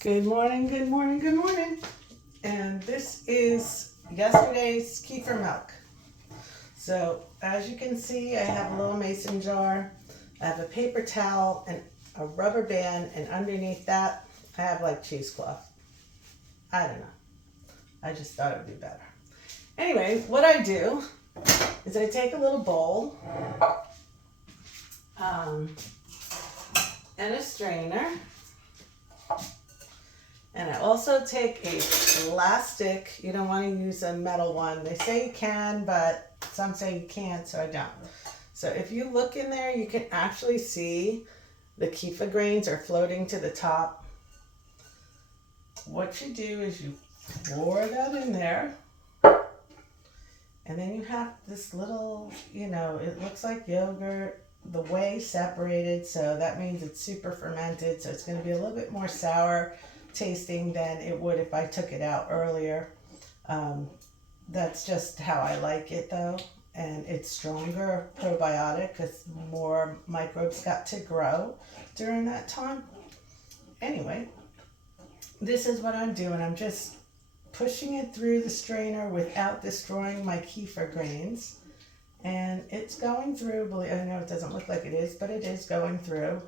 Good morning, good morning, good morning. And this is yesterday's kefir milk. So as you can see, I have a little mason jar. I have a paper towel and a rubber band, and underneath that, I have like cheesecloth. I don't know. I just thought it would be better. Anyway, what I do is I take a little bowl um, and a strainer. And I also take a plastic, you don't want to use a metal one. They say you can, but some say you can't, so I don't. So if you look in there, you can actually see the kefir grains are floating to the top. What you do is you pour that in there, and then you have this little, it looks like yogurt, the whey separated, so that means it's super fermented, so it's going to be a little bit more sour tasting than it would if I took it out earlier. That's just how I like it though, and it's stronger probiotic because more microbes got to grow during that time. Anyway, this is what I'm doing. I'm just pushing it through the strainer without destroying my kefir grains, and it's going through. I know it doesn't look like it is, but it is going through.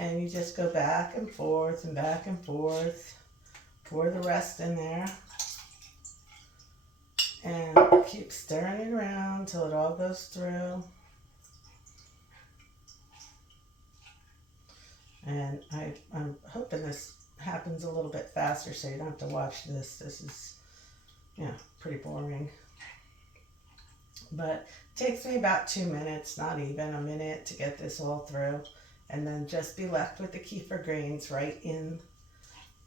And you just go back and forth and back and forth. Pour the rest in there. And keep stirring it around till it all goes through. And I'm hoping this happens a little bit faster so you don't have to watch this. This is, pretty boring. But it takes me about 2 minutes, not even a minute, to get this all through. And then just be left with the kefir grains right in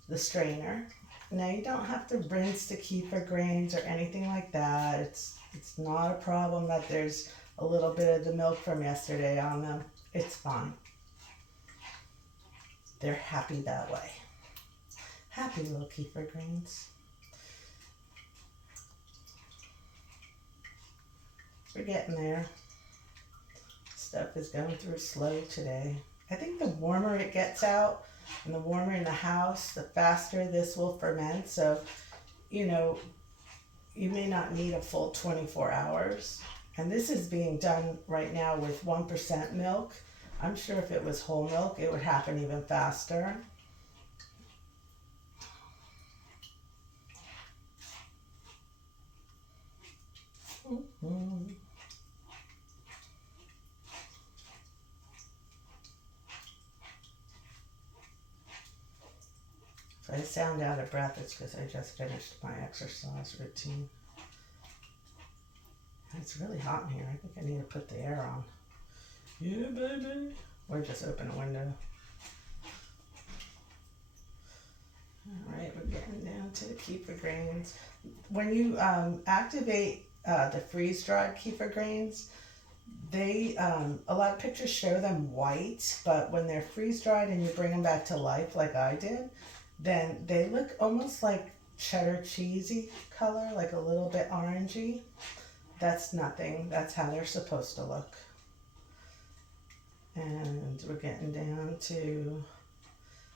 the strainer. Now you don't have to rinse the kefir grains or anything like that. It's not a problem that there's a little bit of the milk from yesterday on them. It's fine. They're happy that way. Happy little kefir grains. We're getting there. Stuff is going through slow today. I think the warmer it gets out and the warmer in the house, the faster this will ferment. So, you may not need a full 24 hours. And this is being done right now with 1% milk. I'm sure if it was whole milk, it would happen even faster. Mm-hmm. If I sound out of breath, it's because I just finished my exercise routine. It's really hot in here. I think I need to put the air on. Yeah, baby. Or just open a window. Alright, we're getting down to the kefir grains. When you activate the freeze-dried kefir grains, they a lot of pictures show them white, but when they're freeze-dried and you bring them back to life like I did, then they look almost like cheddar cheesy color, like a little bit orangey. That's nothing. That's how they're supposed to look. And we're getting down to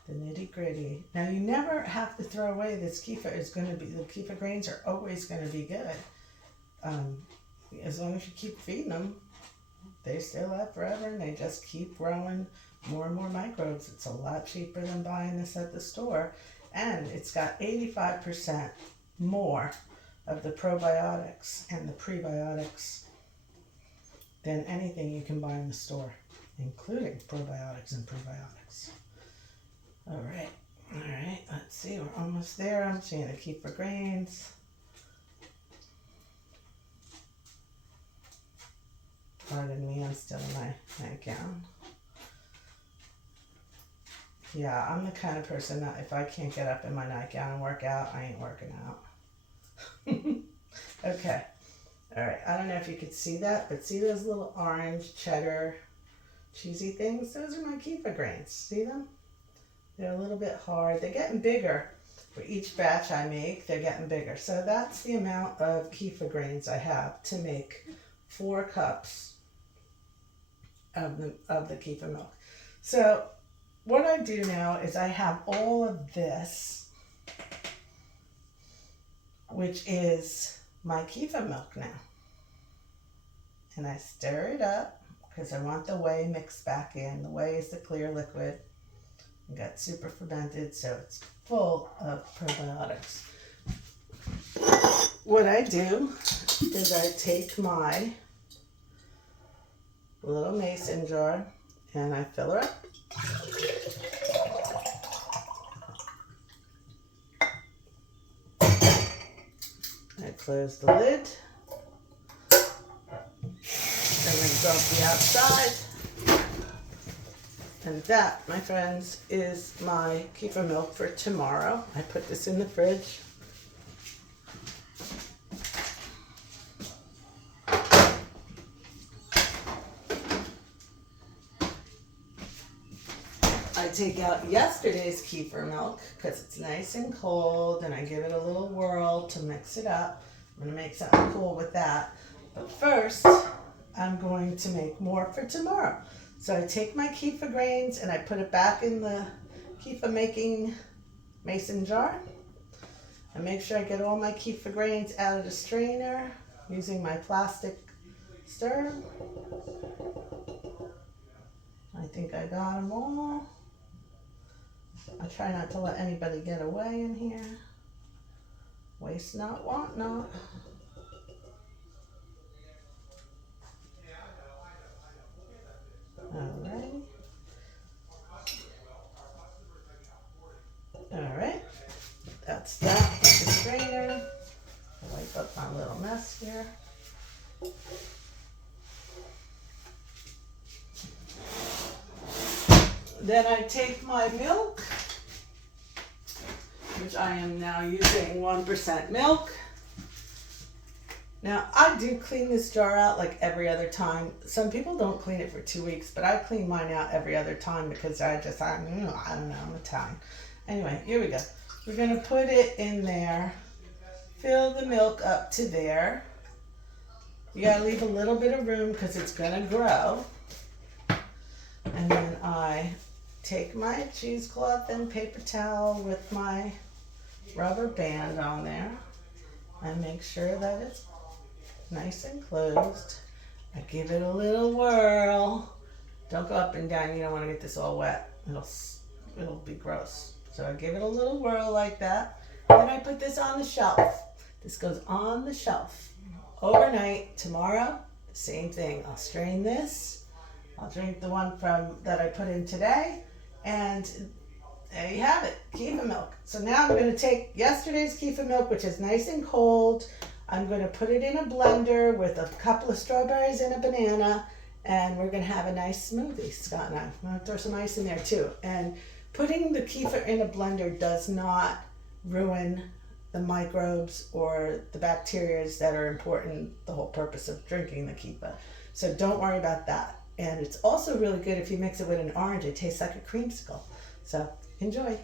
the nitty gritty. Now you never have to throw away this kefir. The kefir grains are always going to be good. As long as you keep feeding them, they stay alive forever and they just keep growing more and more microbes. It's a lot cheaper than buying this at the store. And it's got 85% more of the probiotics and the prebiotics than anything you can buy in the store, including probiotics and prebiotics. All right, let's see, we're almost there. I'm seeing the kefir grains. Pardon me, I'm still in my nightgown. Yeah, I'm the kind of person that if I can't get up in my nightgown and work out, I ain't working out. Okay. All right. I don't know if you could see that, but see those little orange cheddar cheesy things? Those are my kefir grains. See them? They're a little bit hard. They're getting bigger. For each batch I make, they're getting bigger. So that's the amount of kefir grains I have to make 4 cups of the kefir milk. So what I do now is I have all of this, which is my kefir milk now. And I stir it up because I want the whey mixed back in. The whey is the clear liquid. It got super fermented, so it's full of probiotics. What I do is I take my little mason jar and I fill her up. I close the lid. And then dump the outside. And that, my friends, is my kefir milk for tomorrow. I put this in the fridge. I take out yesterday's kefir milk because it's nice and cold, and I give it a little whirl to mix it up. I'm going to make something cool with that. But first, I'm going to make more for tomorrow. So I take my kefir grains and I put it back in the kefir making mason jar. I make sure I get all my kefir grains out of the strainer using my plastic stir. I think I got them all. I try not to let anybody get away in here. Waste not, want not. Alright. Alright. That's that with the strainer. Wipe up my little mess here. Then I take my milk, which I am now using 1% milk. Now, I do clean this jar out like every other time. Some people don't clean it for 2 weeks, but I clean mine out every other time because I don't know, I'm Italian. Anyway, here we go. We're going to put it in there, fill the milk up to there. You got to leave a little bit of room because it's going to grow. And then I take my cheesecloth and paper towel with my rubber band on there. I make sure that it's nice and closed. I give it a little whirl. Don't go up and down. You don't want to get this all wet. It'll be gross. So I give it a little whirl like that. Then I put this on the shelf. This goes on the shelf overnight. Tomorrow, the same thing. I'll strain this. I'll drink the one that I put in today, and there you have it, kefir milk. So now I'm going to take yesterday's kefir milk, which is nice and cold. I'm going to put it in a blender with a couple of strawberries and a banana, and we're going to have a nice smoothie, Scott and I. I'm going to throw some ice in there too. And putting the kefir in a blender does not ruin the microbes or the bacteria that are important, the whole purpose of drinking the kefir. So don't worry about that. And it's also really good if you mix it with an orange. It tastes like a creamsicle. So enjoy.